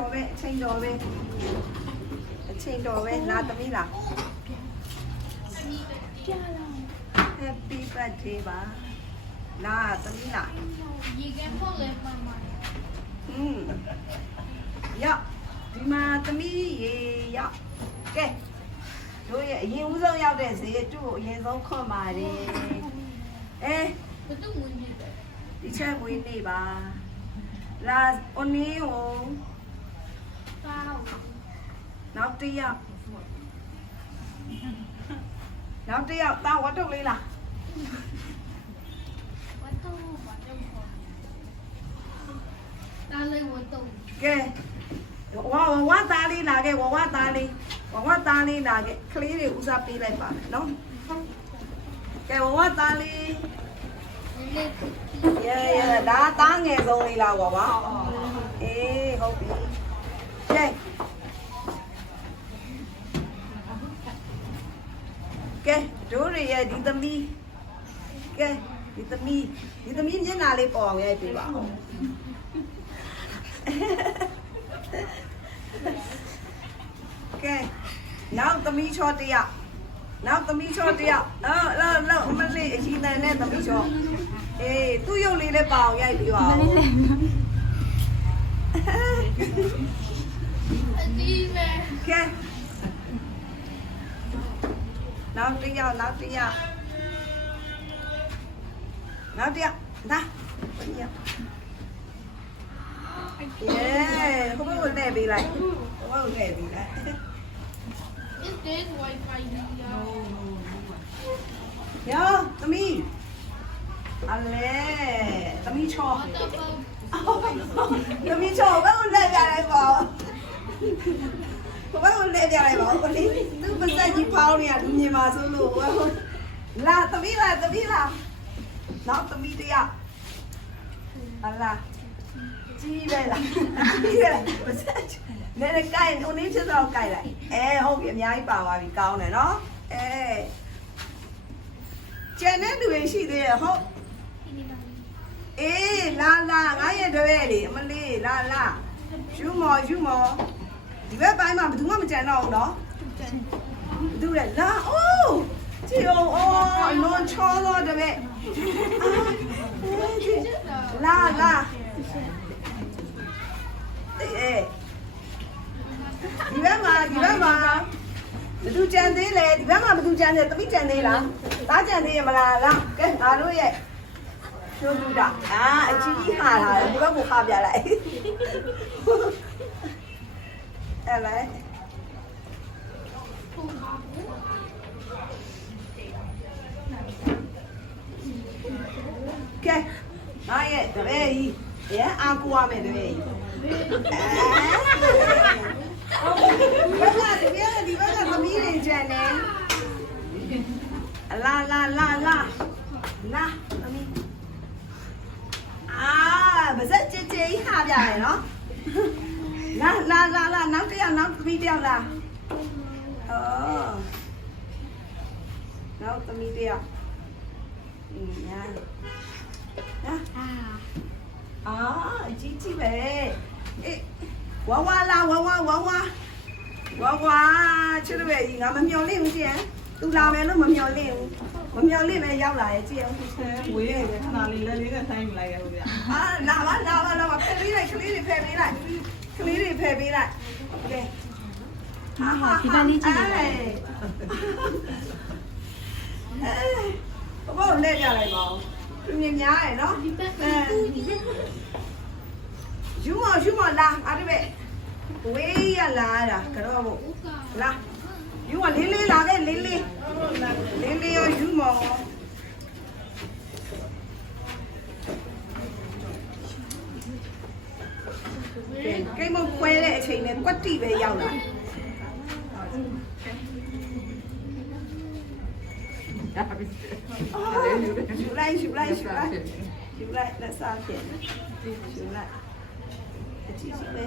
တော်ပဲအချိန်တော်ပဲလာသမီးလား Happy birthday ပါလာသမီးလား ရေကဲဖို့လဲပါမှာရောက်ဒီမှာသမီးရေရောက်ကဲတို့ရဲ့အရင်ဦးဆုံးရောက်တဲ့ဈေးသူ့ကိုအရင်ဆုံးခွန်ပါတယ်ဘယ်သူဝင်နေလဲဒီချက်ဝေးနေပါလာအိုနီယိုနောက်တစ်ယောက်တောင်းဝတ်ထုတ်လေးလားတားလေးဝတ်တော့ကဲဝါသားလေးလာခဲ့ဝါသားလေးလာခဲ့ကလေးတွေဦးစားပေးလိုက်ပါမယ်နော်ကဲဝါသားလေးရဲဒါသားငယ်ဆုံးလေးလားဝါအေးဟုတ်ပြီကဲတို့ရရဲ့ဒီသမီးဒီသမီးမျက်နှာလေးပေါ်အောင်ရိုက်ပေးပါဦးကဲနောက်သမီးချောတယောက်လောအမလေးအကြီးတန်းနဲ့သမီးချောသူ့ရုပ်လေးလည်းပေါ်အောင်ရိုက်ပေးပါဦးအဒီမဲကဲနောက်တစ်ယောက်လာဘယ်ယောက်ဘုဘနဲ့ပေးလိုက်Is this Wi-Fi video? ရောသမီးအလဲသမီးချောသမီးချောဘယ်လိုလဲကြလိုက်ပါဘယ်လိုလဲကြလိုက်ပါဦးလေသူ့ပါစက်ကြီးဖောင်းနေရလူမြင်ပါဆိုလို့လာသမီးလားနောက်သမီးတယောက်အလားကြီးပဲလားပါစက်နဲကိုင်ဦးနေချစ်တော့ကိုင်လိုက်ဟုတ်ပြီအများကြီးပါသွားပြီကောင်းတယ်နော်ကျန်တဲ့လူတွေရှိသေးရဲ့ဟုတ်လာငါရဲ့တွဲလေအမလေးလာယူမော်ဒီဘက်ပိုင်းမှာဘယ်သူမှမကြံတော့ဘူးနော်ဘယ်သူလဲလာကြည့်အောင်လွန်ချောတော့တပည့်လာဒီဘက်မှာဘယ်သူကြံသေးလဲဒီဘက်မှာဘယ်သူကြံသေးသမီးကြံသေးလားသားကြံသေးရမလားလားကဲငါတို့ရဲ့ကျိုးဘူးတာအကြီးဟာလာဒီဘက်ကိုခါပြလိုက်လေကဲငါရဲ့တပည့်ကြီးအာကူရမယ်တပည့်ကြီးဒီဘက်ကသမီးတွေကျန်တယ်လာသမီးဗစက်ကြဲဟာပြရနော်လာနောက်တစ်ယောက်နောက်သမီးတစ်ယောက်လာနောက်သမီးတစ်ယောက်အကြီးပဲဝါချစ်လို့ပဲငါမမျော်လင့်ဘူးကြည့်သူလာမယ်လို့မမျော်လင့်ဘူးပဲရောက်လာရဲ့ကြည့်အောင်ဝေးရတယ်ခဏလေးလက်လေးနဲ့ဆိုင်မလိုက်ရဘူးဗျာလာပါဖယ်ပေးလိုက်ကလေးတွေဖယ်ပေးလိုက်ကကဲဒီဘက်လေးကြည့်ဘာလို့လဲကြလိုက်ပါဦးမြင်များရယ်နော်ယူမလာအဲ့ဒီပဲဝေးရလာတာကတော့ဘုလာယူမလေးလာခဲ့လေးရောယူမကိမခွဲတဲ့အချိန်နဲ့ကွက်တိပဲရောက်လာယူလိုက်လက်စားပြန်ယူလိုက်ကြည့်ပဲ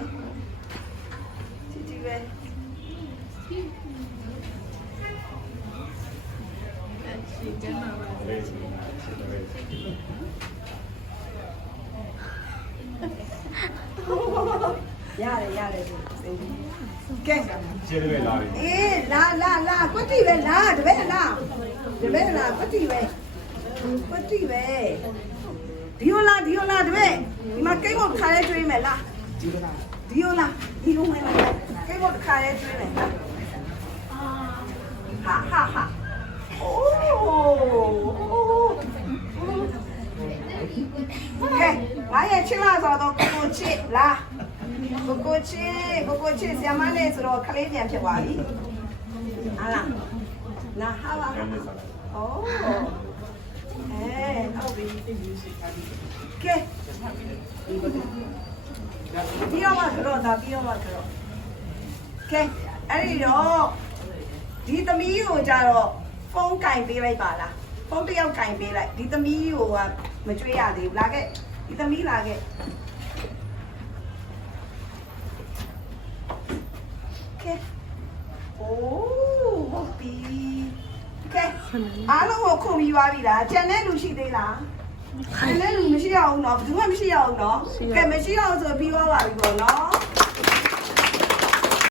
ရတယ်ကဲ ရှင်းတယ်လာပြီ အေးလာကွတ်တီပဲလာတပည့်လားကွတ်တီပဲဒီယိုလာတပည့်ဒီမှာကိတ်ဖို့ခါရဲကျွေးမယ်လားဒီယိုလာမယ်လားကိတ်ဖို့ခါရဲကျွေးမယ်လားဟာအိုးကဲငါရဲ့ချစ်လာဆိုတော့ကိုချစ်လားကိုချစ်ဆရာမလေးဆိုတော့ခလေးပြန်ဖြစ်သွားပြီဟာလားနာဟာပါအိုးဟုတ်ပြီကဲပြီးတော့မှကတော့ကဲအဲ့ဒီတော့ဒီသမီးကိုကြတော့ဖုန်းကင်ပေးလိုက်ပါလားဖုန်းတစ်ယောက်ကင်ပေးလိုက်ဒီသမီးကိုကမကြွေးရသေးဘူးလာခဲ့ဒီသမီးလာခဲ့ကဲအိုးဟုတ်ပြီကဲအားလုံးကိုခုံပြီးသွားပြီလားကြံတဲ့လူရှိသေးလားကြံတဲ့လူမရှိရအောင်နော်ဘယ်သူမှမရှိရအောင်နော်ကဲမရှိရအောင်ဆိုပြီးသွားပါပြီပေါ့နော်